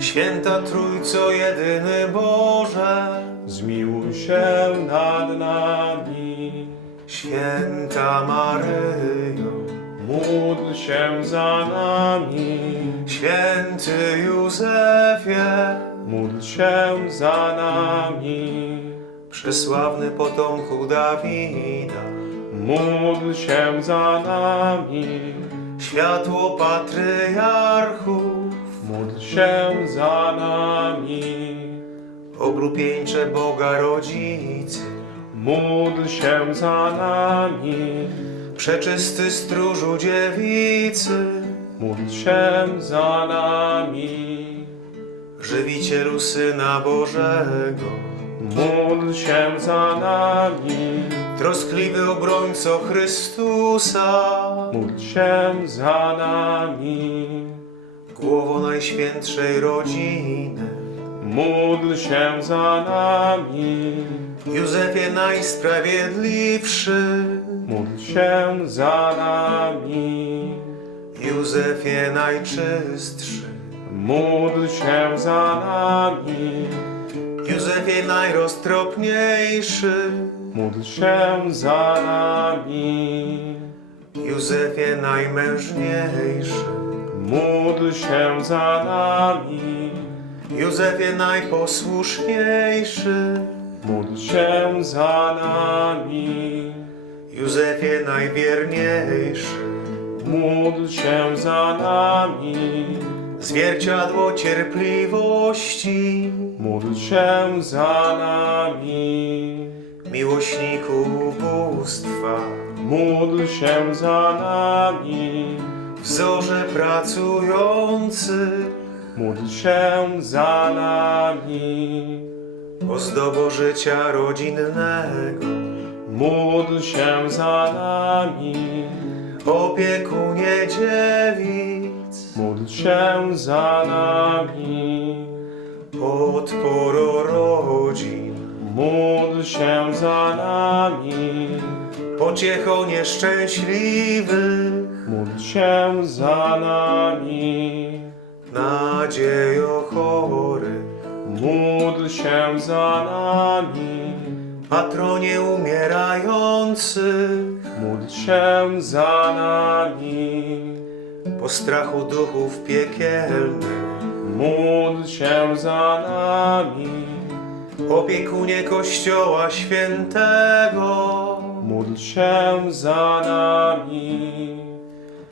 Święta Trójco Jedyny Boże, zmiłuj się nad nami. Święta Maryjo, Módl się za nami, Święty Józefie, módl się za nami. przesławny potomku Dawida, Módl się za nami, światło patriarchów, módl się za nami. oblubieńcze Boga rodzicy, Módl się za nami, przeczysty stróżu dziewicy, módl się za nami. żywicielu Syna Bożego, Módl się za nami, troskliwy obrońco Chrystusa, módl się za nami. Głowo Najświętszej rodziny, Módl się za nami, Józefie Najsprawiedliwszy, módl się za nami. Józefie Najczystszy, Módl się za nami, Józefie Najroztropniejszy, módl się za nami. Józefie Najmężniejszy, Módl się za nami, Józefie Najposłuszniejszy, módl się za nami. Józefie Najwierniejszy, Módl się za nami, zwierciadło cierpliwości, módl się za nami. miłośniku ubóstwa, Módl się za nami, wzorze pracujących, módl się za nami. ozdobo życia rodzinnego, Módl się za nami, opiekunie dziewic, módl się za nami. podporo rodzin, Módl się za nami, pociecho nieszczęśliwych, módl się za nami. nadziejo chorych, Módl się za nami, patronie umierających, módl się za nami. po strachu duchów piekielnych, Módl się za nami, opiekunie Kościoła Świętego, módl się za nami.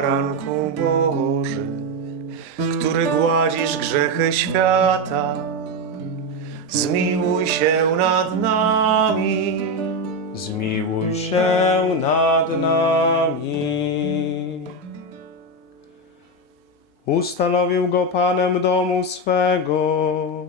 Baranku Boży, który gładzisz grzechy świata, zmiłuj się nad nami. Zmiłuj się nad nami. Ustanowił go Panem domu swego.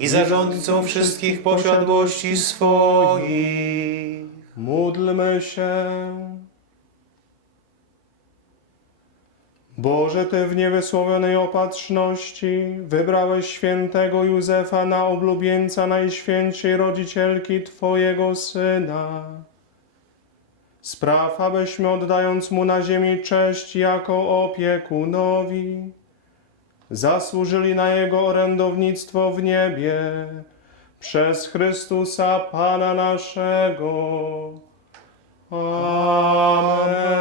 i zarządcą wszystkich posiadłości swoich. Módlmy się. Boże, Ty w niewysłowionej opatrzności wybrałeś świętego Józefa na oblubieńca Najświętszej Rodzicielki Twojego Syna. Spraw, abyśmy oddając Mu na ziemi cześć jako opiekunowi, zasłużyli na Jego orędownictwo w niebie przez Chrystusa Pana naszego. Amen.